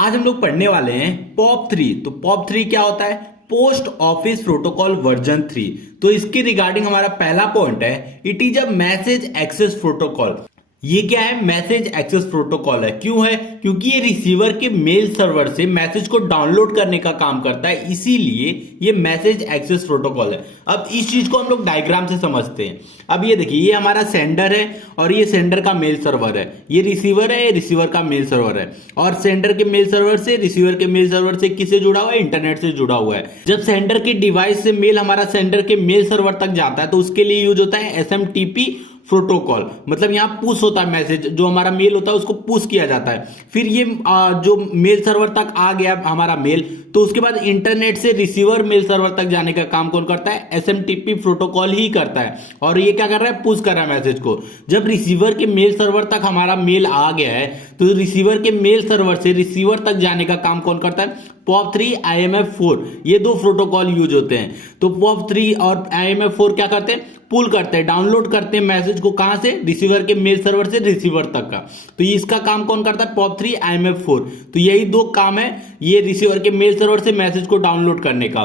आज हम लोग पढ़ने वाले हैं POP3। तो POP3 क्या होता है? Post office protocol version 3। तो इसके रिगार्डिंग हमारा पहला पॉइंट है, it is a message access protocol. ये क्या है? मैसेज एक्सेस प्रोटोकॉल है। क्यों है? क्योंकि ये रिसीवर के मेल सर्वर से मैसेज को डाउनलोड करने का काम करता है, इसीलिए ये मैसेज एक्सेस प्रोटोकॉल है। अब इस चीज को हम लोग डायग्राम से समझते हैं। अब ये देखिए, ये हमारा सेंडर है और ये सेंडर का मेल सर्वर है। ये रिसीवर है, ये रिसीवर का मेल सर्वर है। और सेंडर के मेल सर्वर से रिसीवर के मेल सर्वर से किससे जुड़ा हुआ है? इंटरनेट से जुड़ा हुआ है। जब सेंडर के डिवाइस से मेल हमारा सेंडर के मेल सर्वर तक जाता है तो उसके लिए यूज होता है SMTP प्रोटोकॉल। मतलब यहां पुश होता है, मैसेज जो हमारा मेल होता है उसको पुश किया जाता है। फिर ये जो मेल सर्वर तक आ गया हमारा मेल, तो उसके बाद इंटरनेट से रिसीवर मेल सर्वर तक जाने का काम कौन करता है? SMTP प्रोटोकॉल ही करता है। और ये क्या कर रहा है? पुश कर रहा है मैसेज को। जब रिसीवर के मेल सर्वर तक हमारा मेल आ गया है तो रिसीवर के मेल सर्वर से रिसीवर तक जाने का काम कौन करता है? POP3 IMF4। ये दो प्रोटोकॉल यूज होते हैं। तो POP3 और IMF4 क्या करते हैं? पुल करते हैं, डाउनलोड करते हैं मैसेज को। कहां से? रिसीवर के मेल सर्वर से रिसीवर तक का। तो ये इसका काम कौन करता है? POP3 IMF4। तो यही दो काम है, ये रिसीवर के मेल सर्वर से मैसेज को डाउनलोड करने का।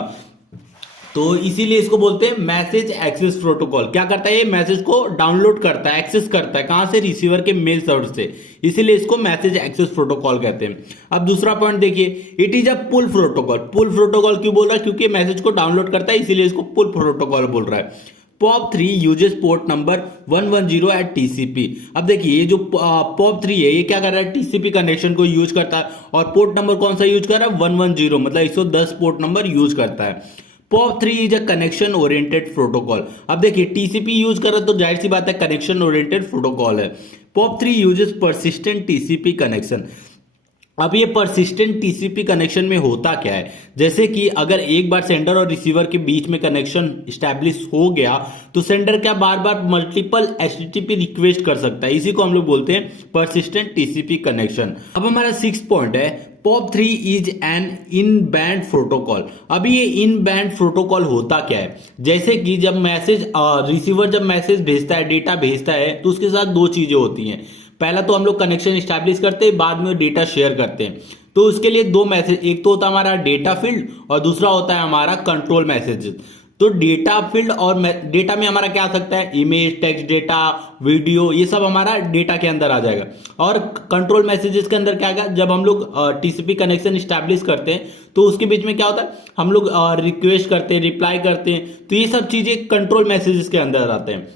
तो इसीलिए इसको बोलते हैं मैसेज एक्सेस प्रोटोकॉल। क्या करता है? ये मैसेज को डाउनलोड करता है, एक्सेस करता है। कहां से? रिसीवर के मेल सर्वर से। इसीलिए इसको मैसेज एक्सेस प्रोटोकॉल कहते हैं। अब दूसरा पॉइंट देखिए, it is a pull protocol. Pull protocol क्यों बोल रहा है? क्योंकि मैसेज को डाउनलोड करता है, इसीलिए इसको पुल प्रोटोकॉल बोल रहा है। POP3 uses port number 110 at TCP। अब देखिए, ये जो POP3 है ये क्या कर रहा है? TCP कनेक्शन को यूज करता है। और पोर्ट नंबर कौन सा यूज कर रहा है? 110, मतलब 110 पोर्ट नंबर यूज करता है। POP3 is a connection oriented protocol. अब देखिए, TCP यूज कर रहा है तो जाहिर सी बात है कनेक्शन ओरिएंटेड प्रोटोकॉल है। POP3 uses persistent TCP connection. अब ये परसिस्टेंट TCP कनेक्शन में होता क्या है? जैसे कि अगर एक बार सेंडर और रिसीवर के बीच में कनेक्शन स्टैब्लिश हो गया तो सेंडर क्या बार बार मल्टीपल HTTP रिक्वेस्ट कर सकता है। इसी को हम लोग बोलते हैं परसिस्टेंट TCP कनेक्शन। अब हमारा 6 पॉइंट है, POP3 is an in band protocol. अब ये इन बैंड प्रोटोकॉल होता क्या है? जैसे कि जब मैसेज रिसीवर जब मैसेज भेजता है, डेटा भेजता है, तो उसके साथ दो चीजें होती हैं। पहला तो हम लोग कनेक्शन स्टैब्लिश करते हैं, बाद में डेटा शेयर करते हैं। तो उसके लिए दो मैसेज, एक तो होता है हमारा डेटा फील्ड और दूसरा होता है हमारा कंट्रोल मैसेजेस। तो डेटा फील्ड और डेटा में हमारा क्या आ सकता है? इमेज, टेक्स्ट डेटा, वीडियो, ये सब हमारा डेटा के अंदर आ जाएगा। और कंट्रोल मैसेजेस के अंदर क्या आएगा? जब हम लोग TCP कनेक्शन स्टैब्लिश करते हैं तो उसके बीच में क्या होता है? हम लोग रिक्वेस्ट करते हैं, रिप्लाई करते हैं, तो ये सब चीजें कंट्रोल मैसेजेस के अंदर आते हैं।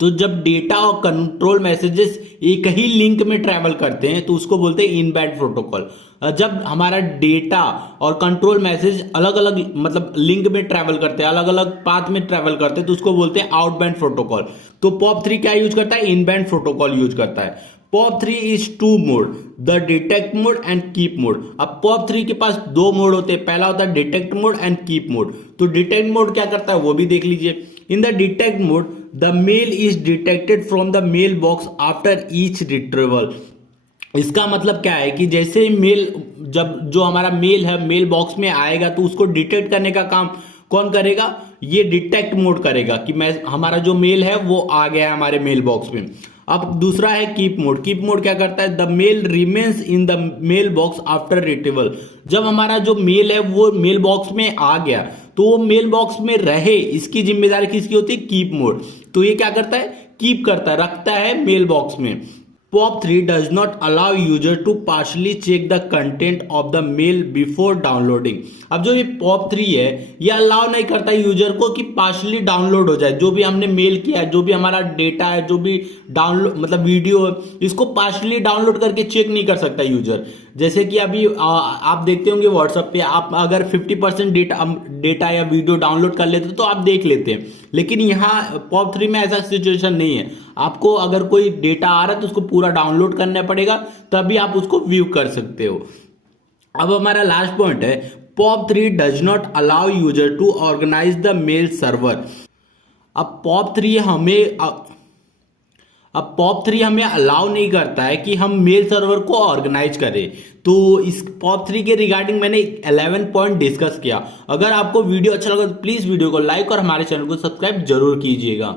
तो जब डेटा और कंट्रोल मैसेजेस एक ही लिंक में ट्रैवल करते हैं तो उसको बोलते हैं इनबाउंड प्रोटोकॉल। जब हमारा डेटा और कंट्रोल मैसेज अलग अलग मतलब लिंक में ट्रैवल करते हैं, अलग अलग पाथ में ट्रैवल करते हैं, तो उसको बोलते हैं आउटबाउंड प्रोटोकॉल। तो POP3 क्या यूज करता है? इनबाउंड प्रोटोकॉल यूज करता है। POP3 is 2 mode, the detect mode and keep mode. अब POP3 के पास दो मोड होते हैं, पहला होता है detect mode and keep mode. तो डिटेक्ट मोड क्या करता है वो भी देख लीजिए। In the detect mode the mail is detected from the mail box after each retrieval. इसका मतलब क्या है कि जैसे मेल, जब जो हमारा मेल है मेल बॉक्स में आएगा तो उसको डिटेक्ट करने का काम कौन करेगा? ये डिटेक्ट मोड करेगा कि मैं हमारा जो मेल है वो आ गया है हमारे मेल बॉक्स में। अब दूसरा है कीप मोड। कीप मोड क्या करता है? The mail remains in the mail box after retrieval. जब हमारा जो मेल है वो मेल बॉक्स में आ गया तो वो मेल बॉक्स में रहे, इसकी जिम्मेदारी किसकी होती है? Keep mode. तो ये क्या करता है? कीप करता है, रखता है मेल बॉक्स में। POP3 does not allow user to partially check the content of the mail before downloading। अब जो ये POP3 है ये अलाउ नहीं करता यूजर को कि पार्शली डाउनलोड हो जाए। जो भी हमने मेल किया है, जो भी हमारा डेटा है, जो भी डाउनलोड मतलब वीडियो है, इसको पार्शली डाउनलोड करके चेक नहीं कर सकता यूजर। जैसे कि अभी आप देखते होंगे व्हाट्सएप पे, आप अगर 50% डेटा या वीडियो डाउनलोड कर लेते तो आप देख लेते हैं। लेकिन यहाँ POP3 में ऐसा सिचुएशन नहीं है। आपको अगर कोई डेटा आ रहा है तो उसको पूरा डाउनलोड करना पड़ेगा, तभी आप उसको व्यू कर सकते हो। अब हमारा लास्ट पॉइंट है, POP3 does not allow user to organise the mail server. अब POP3 हमें अलाउ नहीं करता है कि हम मेल सर्वर को ऑर्गेनाइज करें। तो इस POP3 के रिगार्डिंग मैंने 11 पॉइंट डिस्कस किया। अगर आपको वीडियो अच्छा लगा तो प्लीज वीडियो को लाइक और हमारे चैनल को सब्सक्राइब जरूर कीजिएगा।